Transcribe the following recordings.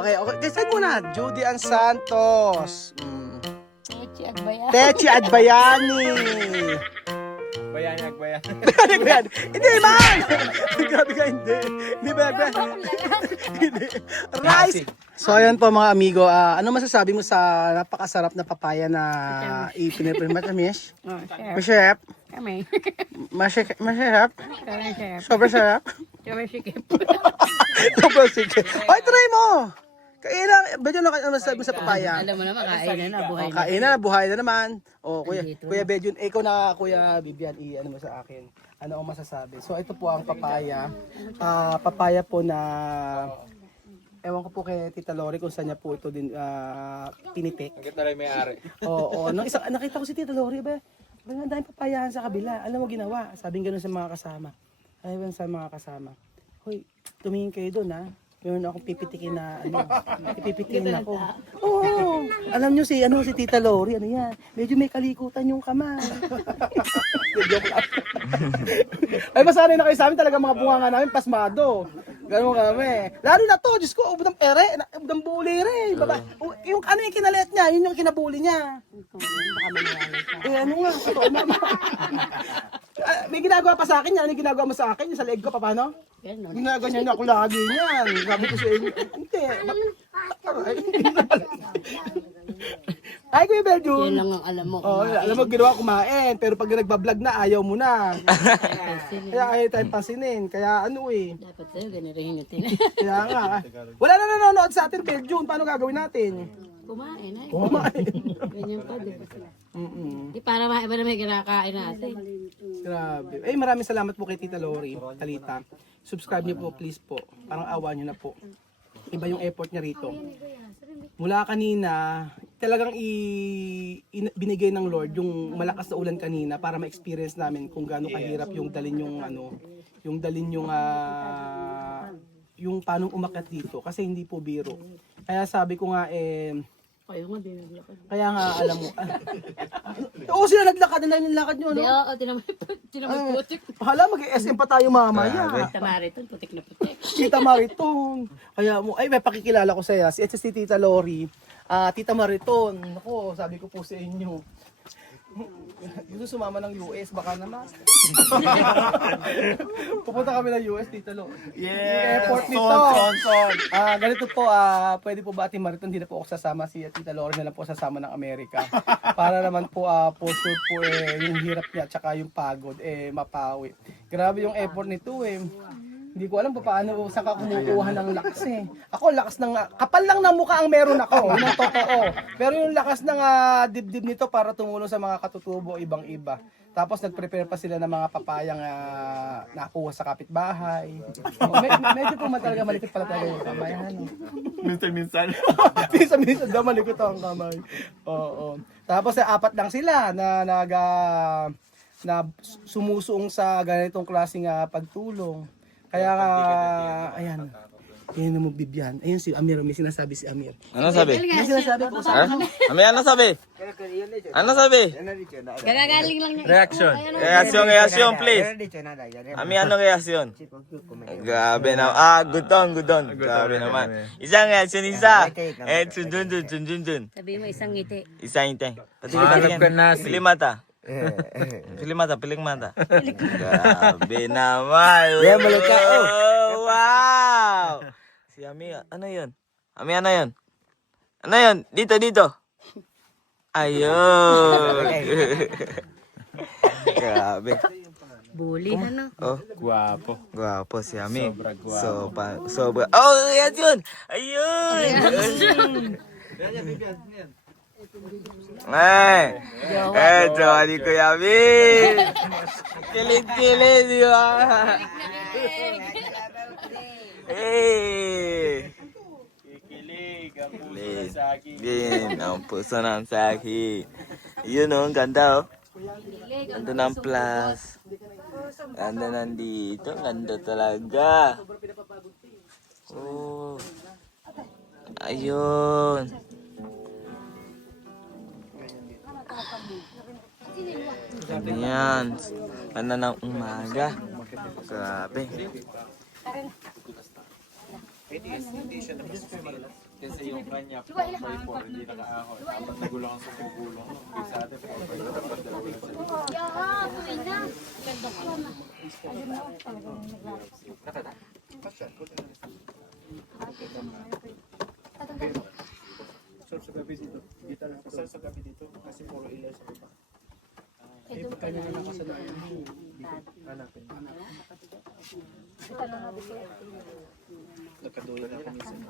Okay. Decide muna. Judy Ann Santos. Techi Agbayani. Techi Adbayani. Bayani Agbayani. Bayani. Hindi man! Grabe ka, hindi. Hindi ba? Hindi. Rice. So ayan po mga amigo, ano masasabi mo sa napakasarap na papaya na ipiniprimatamis? Oh, chef. Masarap? Kami. Masarap? Kami, chef. Sobrang sarap? Kami, sikip. Sobrang sige. Ay, try mo! Kailan, Bedyo, ano masasabi mo sa papaya? Alam mo naman, kain na, buhay na. Kain na, buhay na naman. O, Andito Kuya Bedyo, ikaw na, Kuya Bibian, ano mo sa akin? Ano ang masasabi? So, ito po ang papaya. Papaya po na, ewan ko po kay Tita Lori kung saan niya po ito din pinitik. Hanggang tayo may-ari. Oo, nakita ko si Tita Lori, ang daming papayahan sa kabila. Alam mo ginawa, sabing gano'n sa mga kasama. Ayun sa mga kasama. Hoy, tumingin kayo doon ha. Meron akong pipitikin na pipitikin ako. Oo. Alam niyo si Tita Lori, ano yan? Medyo may kalikutan yung kamay. Joke lang. Ay masanay na kayo sa amin talaga mga bunganga namin pasmado. Ganun kami. Lalo na to, Diyos ko, ubod ng pere, ubod ng bulire. Yung ano yung kinalit niya, yun yung kinabuli niya. Baka manayari ka. Ano nga, totoo mama. May ginagawa pa sa akin yan, ano yung ginagawa mo sa akin, yung sa leg ko, paano? Ganon. Ginaganyan ako lagi niyan. Sabi ko sa inyo, hindi. Ay, Kuya Beljo. Yan lang ang alam mo. Oh, alam mo, ginawa kumain. Pero pag nagbablog na, ayaw mo na. Kaya ayaw tayo pasinin. Kaya ano eh. Dapat sa'yo, ganito natin. Kaya nga. Wala na nanonood sa atin, Beljo. Paano gagawin natin? Kumain ay. Kumain. Ganyan pa, di ba? Mm-mm. Di para maiba na may kinakain natin. Grabe. Ay, maraming salamat po kay Tita Lori, Talita. Subscribe niyo po, please po. Parang awa niyo na po. Iba yung effort niya rito. Mula kanina, talagang binigay ng Lord yung malakas na ulan kanina para ma-experience namin kung gaano kahirap yung dalin yung paano umakyat dito kasi hindi po biro. Kaya sabi ko nga Kayo nga, di naglakad. kaya nga alam mo. Oo, sila naglakad na yung lakad nyo, Di, no? oo, tinamay putik. Hala, mag-SM pa tayo mamaya. Tamariton, putik na putik. Tita Mariton. Kaya mo, ay may pakikilala ko sa iya. Si Tita Lori. Tita Mariton. Nako, sabi ko po sa inyo. Gusto sumama ng US, baka naman. Pupunta kami ng US, Tita Lori. Yeah! Airport nito. Son. Ganito po, pwede po ba Ate Mariton, hindi na po ako sasama, si Tita Lori na lang po sasama ng Amerika. Para naman po, for sure po, yung hirap niya, tsaka yung pagod, mapawi. Grabe yung effort nito Hindi ko alam paano saan ka kumukuha ng lakas Ako lakas ng kapal lang ng mukha ang meron ako, yun ang totoo. Pero yung lakas ng dibdib nito para tumulong sa mga katutubo ibang-iba. Tapos nag-prepare pa sila ng mga papayang nakuha sa kapitbahay. Medyo po talaga malikot pala talaga yung kamay. Minsan. Minsan daw malikot ang kamay. Oo. Tapos 4 lang sila na sumusuong sa ganitong klaseng pagtulong. Kaya ayan. Ayan mo Bibian. Ayan si Amir, may sinasabi si Amir. Ano sabi? May sinasabi po sa Ami, ano sabi? Ano sabi? Gagagaling lang niya. Reaction. Reaction, please. Ami, ano reaction? Grabe na. Good on. Grabe naman. Isang reaction, isa. Dun. Sabi mo, isang ngiti. Isang inte. Mahanap ka na si- Pili mata. Piling mata. Grabe naman. Yeah, malika, Wow. Si Ami, ano yun? Ami, ano yun? Ano yun? Dito. Ayun. Grabe. Bully, ano? Oh, Gwapo. si Ami. Sobra gwapo. Sobra. Oh, yan yun. Ayun. Johnny ko Ami. Kilig, di ba? Kikilig ang Kilig. sa akin. Ang puso ng saki. Yun ang ganda Ganda ng plus. Ganda nandito. Ganda talaga. Oh. Ayun. Ganyan. Ganda ng umaga. Grabe. Kasi yung kanya, 4x4, hindi nakaahon. Habang nagulong sa pagulong, isa atin, 4x4. Sa gabi dito. Dito lang. Sa gabi dito. Kasi puro ilaw sa baba. Kanya na nakasalayan. Hanapin. Nagkadulo na ako minsan.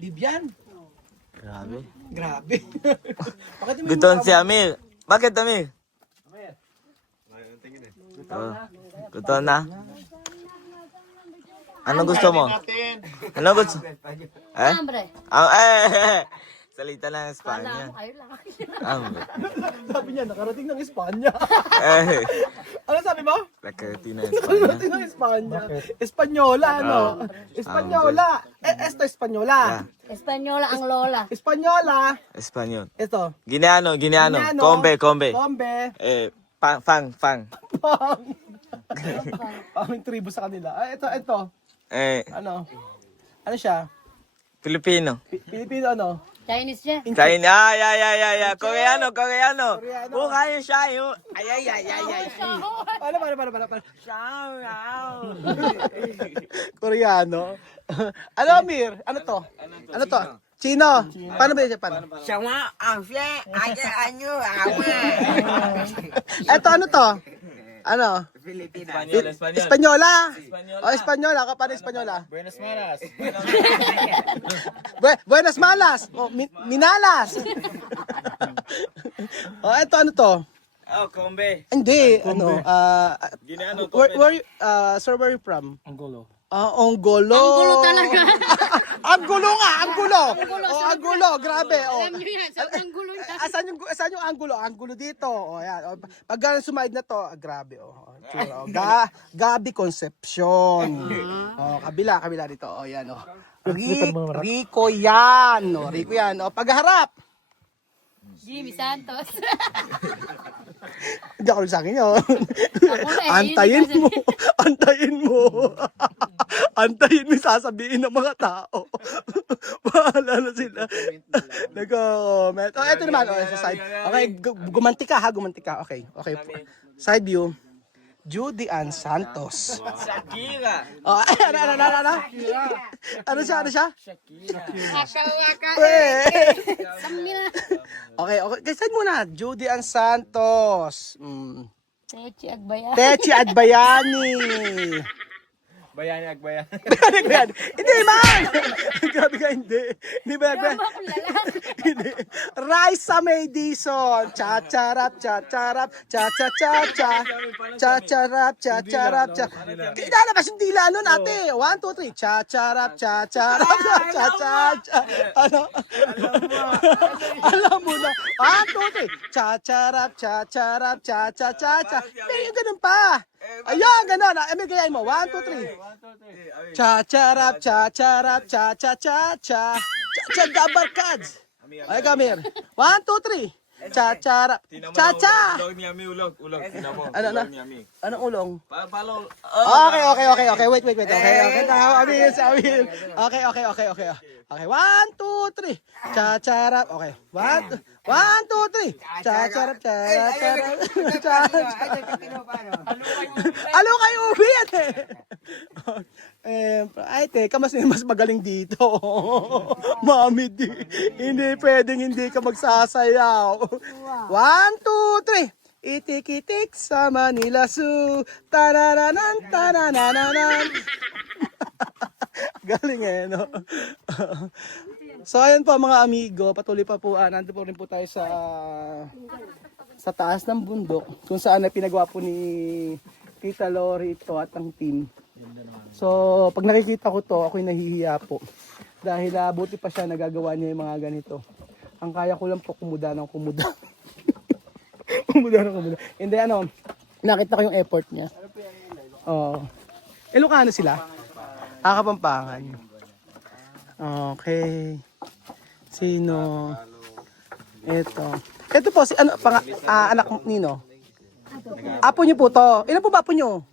Libyan? Grabe. Grabe. Bakit may Gutom mukha si mo? Amir. Bakit Amir? Oh, gutom na? Anong gusto mo? Anong gusto? Eh? Hambre. Salita lang ng Wala Espanya. mo, kayo lang. Hambre. Sabi niya, nakarating ng Espanya. Eh, Ano sabi mo? Nakarating ng Espanya. Nakarating ng Espanya. Espanyola, ano? Espanyola. Esto Espanyola. Espanyola ang lola. Espanyola. Espanyol. Ito. Gineano. Gineano. Combe. Combe. Fang. Paming tribo sa kanila. Ito. Ano? Ano siya? Filipino. Pilipino ano? Chinese siya. China. Koreano. Koreano. Kayo siya. Paano? Koreano. Ano, Amir? Ano to? Chino. Paano ba yun? Paano? Eto, ano to? Ano? Espanyola. Espanyola. Paano Espanyola? Buenas malas. Buenas malas. Minalas. Eto, ano to? Combe. Hindi, ano, Gineano. sir, where are you from? Angulo. Angulo. Angulo talaga. Angulo nga, Angulo. Angulo, grabe. Alam niyo yan, sa Angulo yan. Asan yung Angulo? Angulo dito. Yan. Pag sumaid na to, grabe. Tsura, Gabi Concepcion. Kabila dito. Yan. Rico yan. Rico yan. Pagharap. Jimmy Santos. Hindi ako sa akin yun. na, Antayin yun mo. Antayin mo sasabihin ng mga tao. Bahala na sila. Nag-comment. Ito naman. Sa side. Okay, gumanti ka. Okay. Side view. Judy Ann Santos. Shakira. Ano? Ano siya? Waka. Samira. Okay. Side muna. Judy Ann Santos. Techi Agbayan. Techi Adbayani. Bayani Agbayan. Hindi man! Grabe ka, hindi. Hindi ba? Hindi. Raisa May Dizon. Cha-charap. Cha-charap. Ilalabas yung dila nun, ate. 1, 2, 3. Cha-charap. Ano? Alam mo na. 1, 2, 3. Cha-charap. Pero yung ganun pa. Ayun, ganun. Emil, gayain mo. 1, 2, 3. Cha-charap. Cha-cha-gabarkads. Ay, Gamir. 1, 2, 3. Cha-charap. Cha-cha. Ulog ni Ami, ulog. Tingnan mo. Ano? Ulog ni Ami. Anong ulong? Follow. Okay. Wait. Okay. Amir. Okay. 1, 2, 3. Cha-charap. Okay. 1, 2, 3. Cha-charap. Alo kayo ubi yan ay teka, mas magaling dito. Mami di. Hindi pwedeng hindi ka magsasayaw. 1, 2, 3. Itik-itik sa Manila Zoo. Tanananan. Galing no? So ayan po mga amigo, patuloy pa po, nandito po rin po tayo sa taas ng bundok, kung saan na pinagawa po ni Tita Lori ito at ang team. So pag nakikita ko to, ako'y nahihiya po. Dahil buti pa siya nagagawa niya yung mga ganito. Ang kaya ko lang po kumuda ng kumuda. Hindi nakita ko yung effort niya. Ilocano sila? Kapampangan. Okay. Sino? Ito po si anak nino. Apo niyo po to. Ilan po ba apo niyo?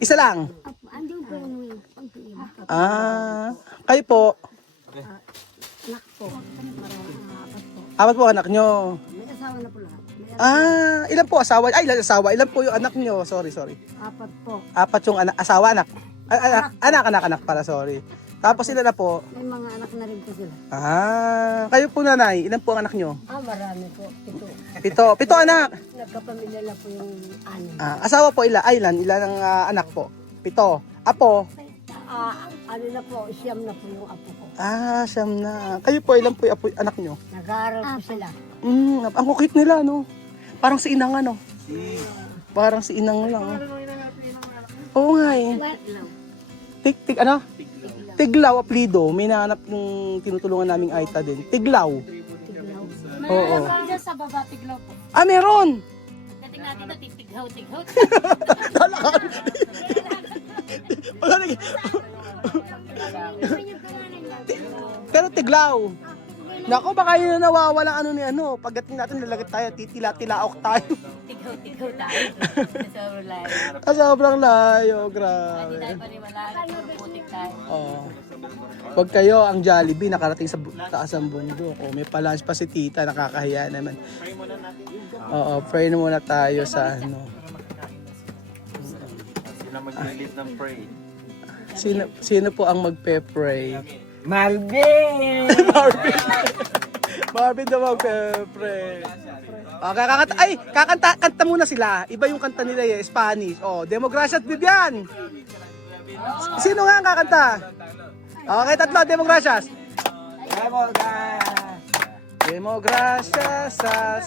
Isa lang. Andun po yung pagpiiba. Kayo po. Anak po. Apat po. Apat po anak niyo. May asawa na po lahat. Ilan po asawa? Ay, ilan asawa? Ilan po yung anak niyo? Sorry. Apat po. Apat yung asawa, anak. Anak pala, sorry. Tapos sila na po. May mga anak na rin po sila. Kayo po nanay, ilan po ang anak nyo? Marami po. Ito. Pito anak. Nagkapamilya na po yung anim. Asawa po ilan ang anak po? Pito. Apo? Ano na po, siyam na po yung apo ko. Siyam na. Kayo po, ilan po yung anak nyo? Nag-aaral po sila. Ang kukit nila, no? Parang si Inang, ano? Parang si Inang lang. Oo nga eh. Ano? Tiglaw, aplido. May nahanap yung tinutulungan naming Aita din. Tiglaw. Oo. Sa baba, tiglaw po. Meron! Dating natin na titighaw. Wala na. Pero tiglaw. Nako, baka yun na nawawala pagdating natin lalagay tayo, titila-tilaok tayo. Tighaw tayo. Sobrang layo. Sobrang layo, Hindi grabe. tayo paniwala. Putik tayo. Pag kayo ang Jollibee nakarating sa taas ng bundok, may pa-lunch pa si tita, nakakahiya naman. Pray na muna tayo sa Sila mag-lead ng pray. Sino po ang magpe-pray? Marvin! Marvin daw magpe-pray. Kanta muna sila. Iba yung kanta nila Spanish. Demogracias Vivian. Sino nga ang kakanta? Okay, tatlo, Demogracias. Demogracias sa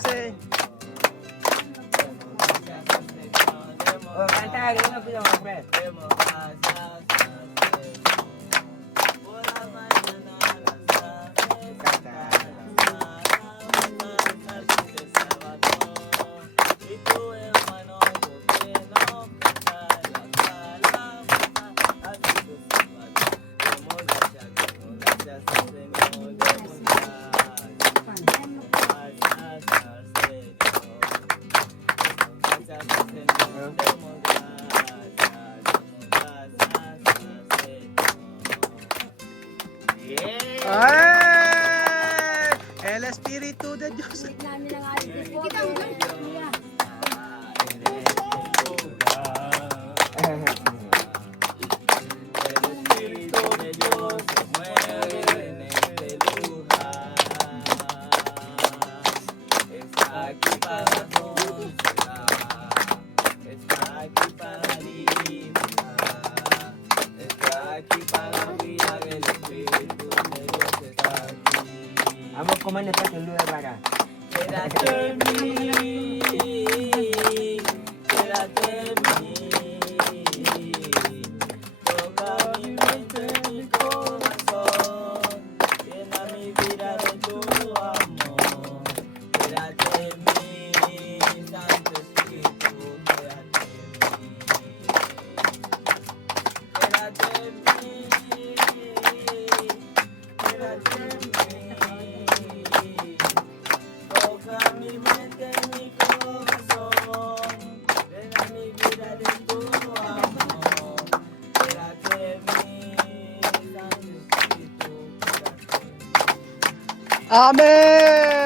El Espiritu de Dios. Vamos a comer esta que para acá. Quédate en mí, toca mi mente, mi corazón, llena mi vida de tu amor. Quédate en mí, Santo Espíritu, quédate en mí. Quédate en mí, quédate en mí. Toca mi mente, mi corazón, llena mi vida de tu amor. Quédate en mí, Santo Espíritu, quédate en mí. Amen!